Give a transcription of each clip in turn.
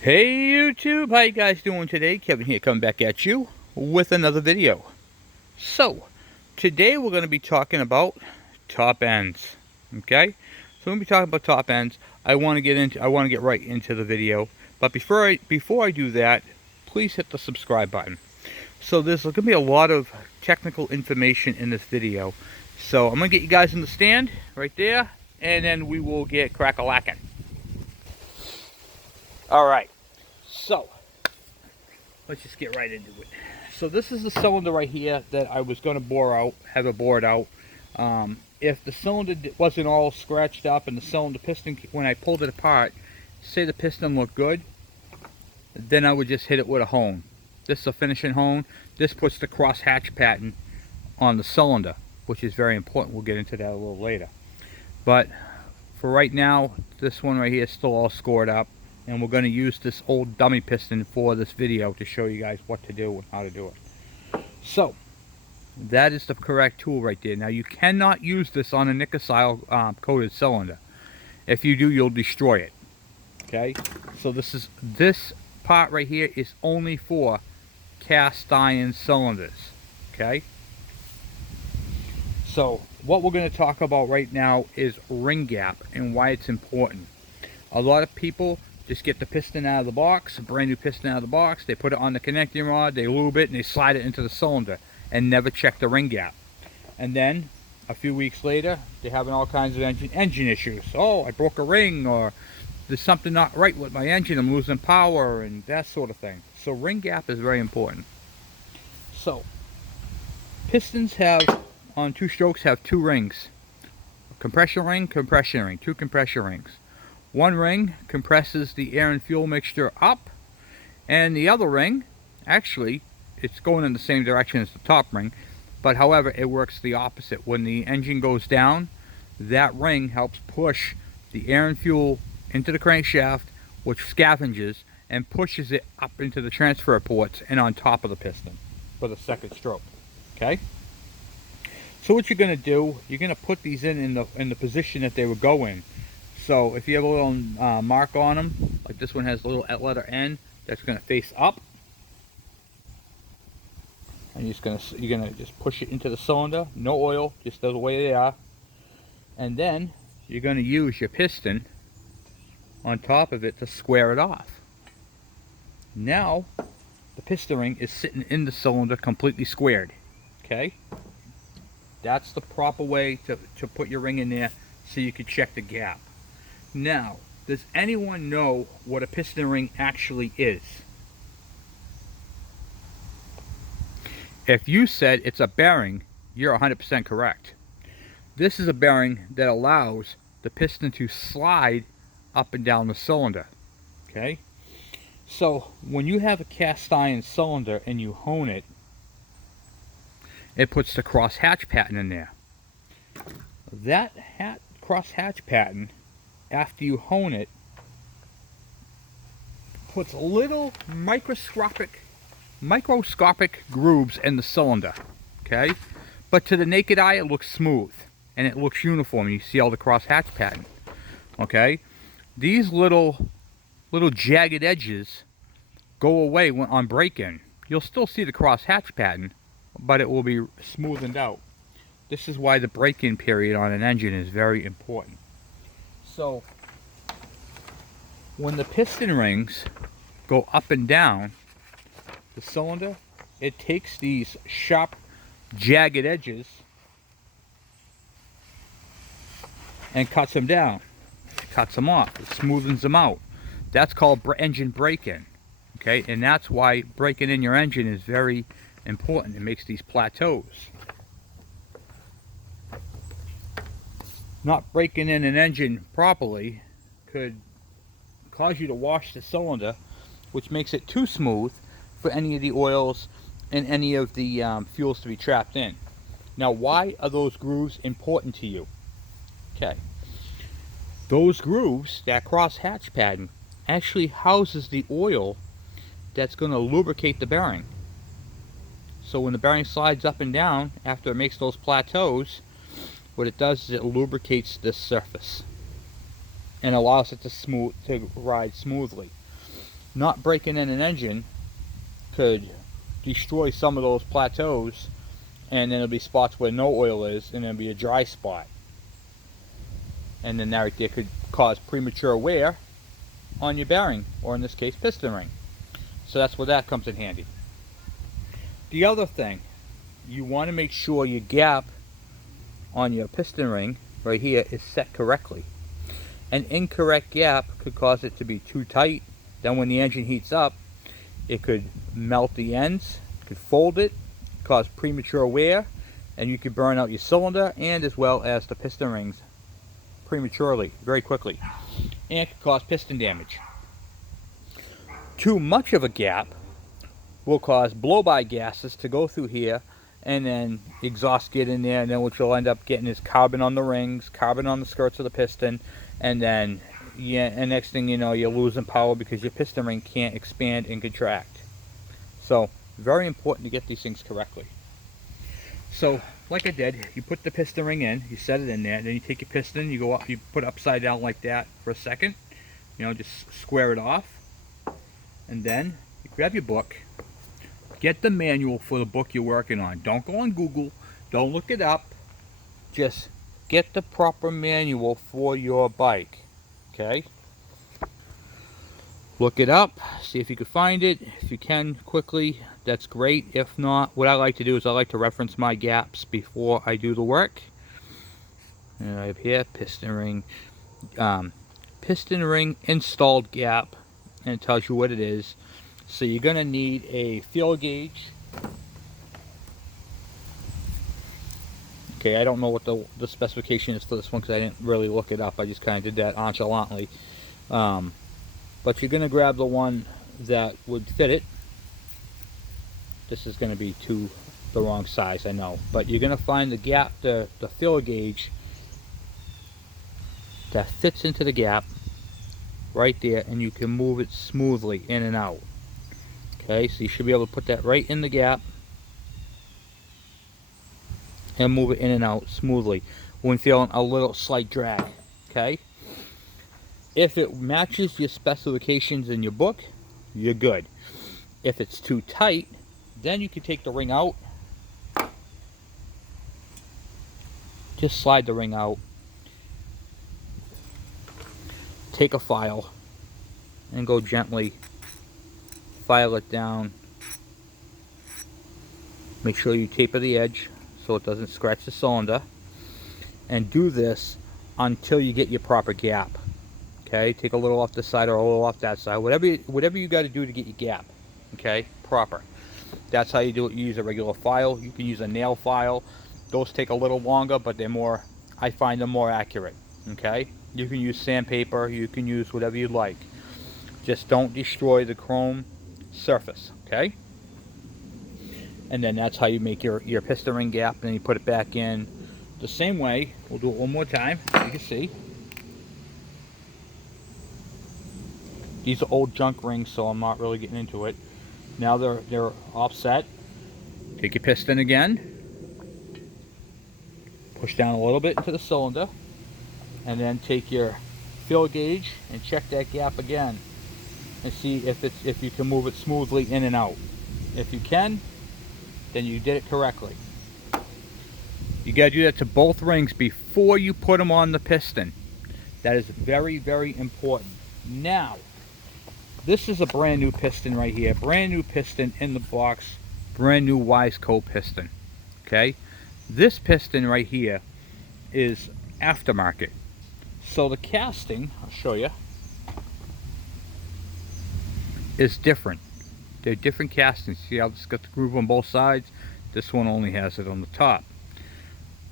Hey YouTube, how you guys doing today? Kevin here coming back at you with another video. So, today we're going to be talking about top ends. Okay? So we're going to be talking about top ends. I want to get right into the video. But before I do that, please hit the subscribe button. So there's going to be a lot of technical information in this video. So I'm going to get you guys in the stand right there, and then we will get crack-a-lacking. Alright. So, let's just get right into it. So this is the cylinder right here that I was going to bore out, have it bored out. If the cylinder wasn't all scratched up and the cylinder piston, when I pulled it apart, say the piston looked good, then I would just hit it with a hone. This is a finishing hone. This puts the cross hatch pattern on the cylinder, which is very important. We'll get into that a little later. But for right now, this one right here is still all scored up. And we're going to use this old dummy piston for this video to show you guys what to do and how to do it. So, that is the correct tool right there. Now, you cannot use this on a Nicosile coated cylinder. If you do, you'll destroy it. Okay? So this part right here is only for cast iron cylinders. Okay? So, what we're going to talk about right now is ring gap and why it's important. A lot of people just get the piston out of the box, a brand new piston out of the box, they put it on the connecting rod, they lube it, and they slide it into the cylinder and never check the ring gap. And then, a few weeks later, they're having all kinds of engine issues. Oh, I broke a ring, or there's something not right with my engine, I'm losing power, and that sort of thing. So ring gap is very important. So, pistons on two strokes, have two rings. Compression ring, two compression rings. One ring compresses the air and fuel mixture up, and the other ring, actually, it's going in the same direction as the top ring, but however, it works the opposite. When the engine goes down, that ring helps push the air and fuel into the crankshaft, which scavenges and pushes it up into the transfer ports and on top of the piston for the second stroke. Okay? So what you're going to do, you're going to put these in the position that they would go in. So if you have a little mark on them, like this one has a little letter N, that's going to face up. And you're gonna just push it into the cylinder, no oil, just the way they are. And then you're going to use your piston on top of it to square it off. Now the piston ring is sitting in the cylinder completely squared. Okay? That's the proper way to put your ring in there so you can check the gap. Now, does anyone know what a piston ring actually is? If you said it's a bearing, you're 100% correct. This is a bearing that allows the piston to slide up and down the cylinder. Okay? So, when you have a cast iron cylinder and you hone it, it puts the cross hatch pattern in there. That cross hatch pattern, after you hone it, puts little microscopic grooves in the cylinder. Okay? But to the naked eye, it looks smooth and it looks uniform. You see all the cross hatch pattern. Okay? These little jagged edges go away on break-in. You'll still see the cross hatch pattern, but it will be smoothened out. This is why the break-in period on an engine is very important. So, when the piston rings go up and down the cylinder, it takes these sharp, jagged edges and cuts them down. It cuts them off. It smoothens them out. That's called engine break-in. Okay, and that's why breaking in your engine is very important. It makes these plateaus. Not breaking in an engine properly could cause you to wash the cylinder, which makes it too smooth for any of the oils and any of the fuels to be trapped in. Now, why are those grooves important to you? Okay, those grooves, that cross hatch pattern, actually houses the oil that's going to lubricate the bearing. So when the bearing slides up and down after it makes those plateaus, what it does is it lubricates this surface and allows it to ride smoothly. not breaking in an engine could destroy some of those plateaus, and then there'll be spots where no oil is, and there'll be a dry spot. And then that right there could cause premature wear on your bearing, or in this case, piston ring. So that's where that comes in handy. The other thing, you want to make sure your gap on your piston ring right here is set correctly. An incorrect gap could cause it to be too tight. Then when the engine heats up, it could melt the ends, could fold it, cause premature wear, and you could burn out your cylinder and as well as the piston rings prematurely, very quickly, and could cause piston damage. Too much of a gap will cause blow-by gases to go through here, and then exhaust get in there, and then what you'll end up getting is carbon on the rings, carbon on the skirts of the piston, and then and next thing you know, you're losing power because your piston ring can't expand and contract. So very important to get these things correctly. So like I did, you put the piston ring in, you set it in there, then you take your piston, you go up, you put it upside down like that for a second, just square it off, and then you grab your book, get the manual for the book you're working on. Don't go on Google, don't look it up, just get the proper manual for your bike. Okay, look it up, see if you can find it. If you can quickly, that's great. If not, what I like to do is I like to reference my gaps before I do the work. And I have here piston ring installed gap, and it tells you what it is. So you're going to need a feel gauge. Okay, I don't know what the specification is for this one because I didn't really look it up. I just kind of did that nonchalantly. But you're going to grab the one that would fit it. This is going to be the wrong size, I know. But you're going to find the gap, the feel gauge that fits into the gap right there, and you can move it smoothly in and out. Okay, so you should be able to put that right in the gap and move it in and out smoothly when feeling a little slight drag. Okay, if it matches your specifications in your book, you're good. If it's too tight, then you can take the ring out, just slide the ring out, take a file and go gently file it down. Make sure you taper the edge so it doesn't scratch the cylinder, and do this until you get your proper gap. Okay, take a little off this side or a little off that side, whatever you got to do to get your gap, okay, proper. That's how you do it. You use a regular file. You can use a nail file. Those take a little longer, but they're more, I find them more accurate. Okay, you can use sandpaper, you can use whatever you like, just don't destroy the chrome surface. Okay, and then that's how you make your piston ring gap, and then you put it back in the same way. We'll do it one more time. You can see these are old junk rings, so I'm not really getting into it. Now they're offset. Take your piston again, push down a little bit into the cylinder, and then take your feel gauge and check that gap again and see if you can move it smoothly in and out. If you can, then you did it correctly. You got to do that to both rings before you put them on the piston. That is very, very important. Now, this is a brand new piston right here. Brand new piston in the box. Brand new Wiseco piston. Okay? This piston right here is aftermarket. So the casting, I'll show you, is different. They're different castings. See how it's got the groove on both sides? This one only has it on the top.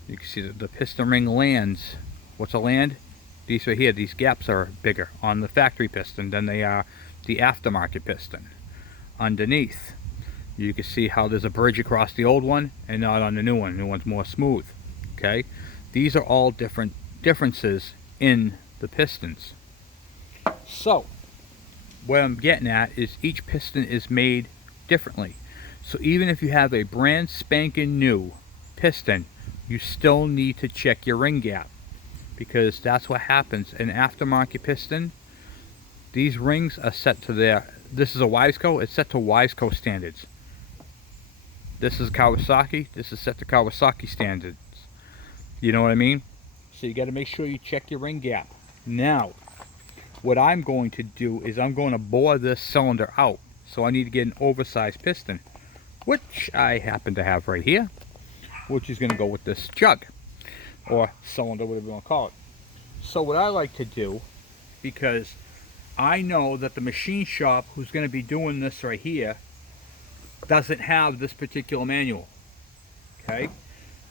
You can see that the piston ring lands. What's a land? These right here, these gaps are bigger on the factory piston than they are the aftermarket piston. Underneath, you can see how there's a bridge across the old one and not on the new one. The new one's more smooth. Okay? These are all differences in the pistons. So, what I'm getting at is each piston is made differently. So even if you have a brand spanking new piston, you still need to check your ring gap, because that's what happens. An aftermarket piston, these rings are set to This is a Wiseco. It's set to Wiseco standards. This is Kawasaki. This is set to Kawasaki standards. You know what I mean? So you got to make sure you check your ring gap. Now, what I'm going to do is I'm going to bore this cylinder out. So I need to get an oversized piston, which I happen to have right here, which is going to go with this jug, or cylinder, whatever you want to call it. So what I like to do, because I know that the machine shop who's going to be doing this right here doesn't have this particular manual. Okay,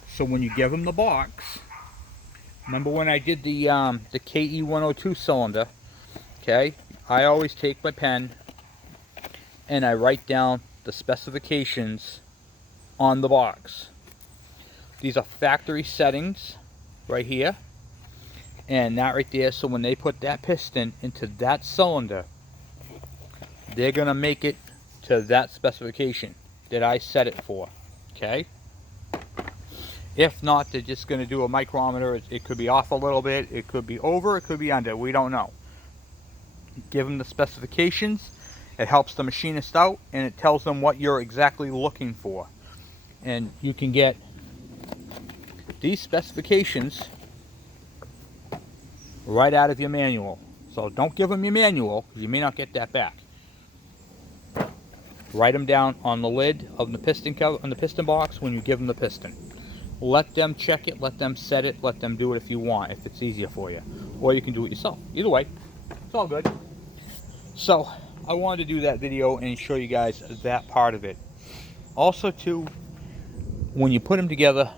so when you give them the box, remember when I did the KE102 cylinder, okay, I always take my pen and I write down the specifications on the box. These are factory settings right here, and that right there, so when they put that piston into that cylinder, they're gonna make it to that specification that I set it for. Okay, if not, they're just gonna do a micrometer. It could be off a little bit, it could be over, it could be under, we don't know. Give them the specifications. It helps the machinist out, and it tells them what you're exactly looking for. And you can get these specifications right out of your manual. So don't give them your manual, because you may not get that back. Write them down on the lid of the piston cover, on the piston box, when you give them the piston. Let them check it, let them set it, let them do it if you want, if it's easier for you. Or you can do it yourself. Either way, it's all good. So I wanted to do that video and show you guys that part of it. Also too, when you put them together,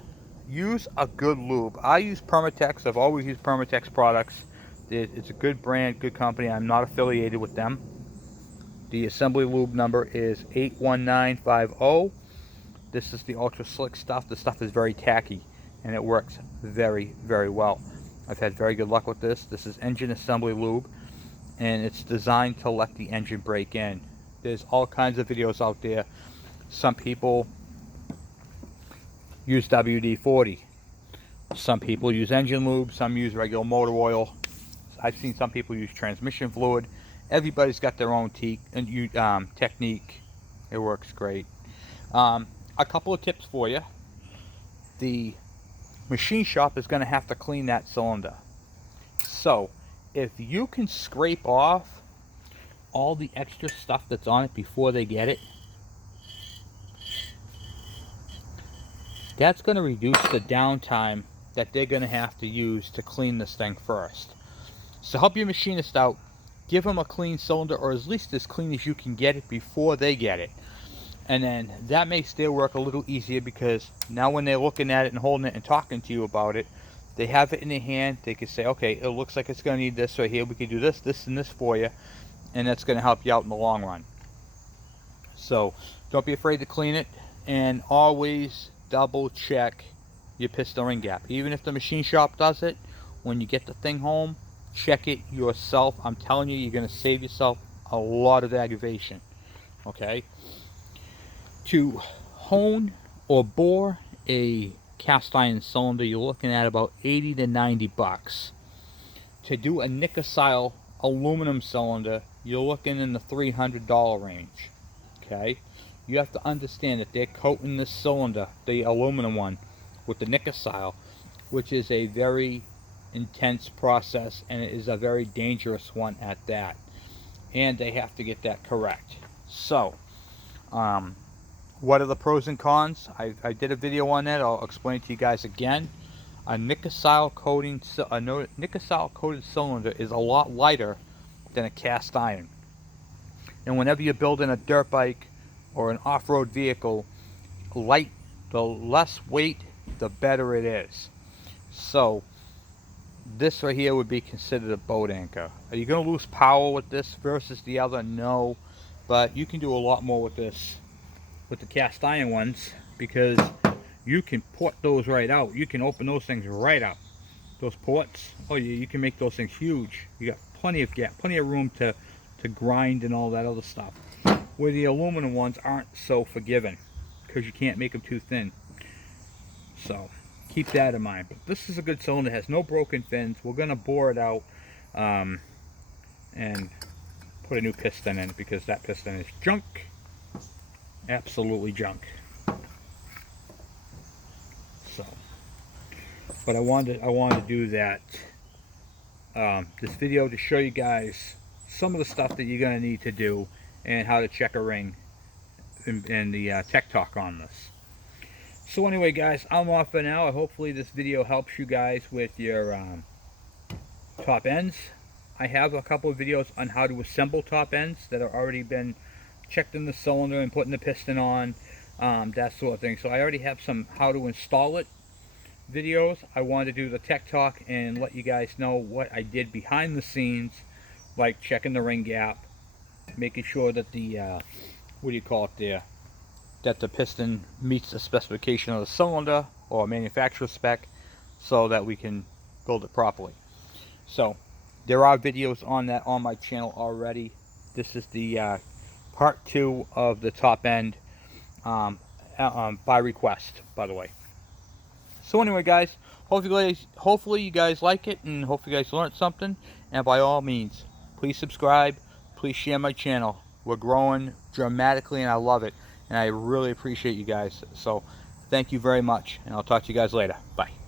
use a good lube. I use Permatex. I've always used Permatex products. It's a good brand, good company. I'm not affiliated with them. The assembly lube number is 81950. This is the ultra slick stuff. The stuff is very tacky and it works very, very well. I've had very good luck with this. This is engine assembly lube, and it's designed to let the engine break in. There's all kinds of videos out there. Some people use WD-40. Some people use engine lube. Some use regular motor oil. I've seen some people use transmission fluid. Everybody's got their own technique. It works great. A couple of tips for you. The machine shop is going to have to clean that cylinder. So if you can scrape off all the extra stuff that's on it before they get it, that's going to reduce the downtime that they're going to have to use to clean this thing first. So help your machinist out. Give them a clean cylinder, or at least as clean as you can get it before they get it. And then that makes their work a little easier, because now when they're looking at it and holding it and talking to you about it, they have it in their hand. They can say, okay, it looks like it's going to need this right here. We can do this, this, and this for you. And that's going to help you out in the long run. So don't be afraid to clean it. And always double check your piston ring gap. Even if the machine shop does it, when you get the thing home, check it yourself. I'm telling you, you're going to save yourself a lot of aggravation. Okay? To hone or bore a cast iron cylinder, you're looking at about 80 to 90 bucks. To do a Nicka aluminum cylinder, you're looking in the $300 range. Okay? You have to understand that they're coating this cylinder, the aluminum one, with the Nicka, which is a very intense process, and it is a very dangerous one at that. And they have to get that correct. So, what are the pros and cons? I did a video on that. I'll explain it to you guys again. A Nicka coated cylinder is a lot lighter than a cast iron. And whenever you're building a dirt bike or an off-road vehicle, the less weight, the better it is. So this right here would be considered a boat anchor. Are you going to lose power with this versus the other? No, but you can do a lot more with this, with the cast iron ones, because you can port those right out. You can open those things right up. Those ports, oh yeah, you can make those things huge. You got plenty of gap, plenty of room to grind and all that other stuff. Where the aluminum ones aren't so forgiving, because you can't make them too thin. So keep that in mind. But this is a good cylinder. It has no broken fins. We're going to bore it out and put a new piston in, because that piston is junk. Absolutely junk. So, but I wanted to do that this video to show you guys some of the stuff that you're going to need to do and how to check a ring and the tech talk on this. So anyway, guys, I'm off for now. Hopefully this video helps you guys with your top ends. I have a couple of videos on how to assemble top ends that have already been checked in the cylinder and putting the piston on, that sort of thing. So I already have some how to install it videos. I wanted to do the tech talk and let you guys know what I did behind the scenes, like checking the ring gap, making sure that the what do you call it there, that the piston meets the specification of the cylinder or manufacturer spec, so that we can build it properly. So there are videos on that on my channel already. This is the part 2 of the top end, by request, by the way. So anyway, guys, hopefully you guys like it, and hopefully you guys learned something. And by all means, please subscribe, please share my channel. We're growing dramatically and I love it, and I really appreciate you guys. So thank you very much, and I'll talk to you guys later. Bye.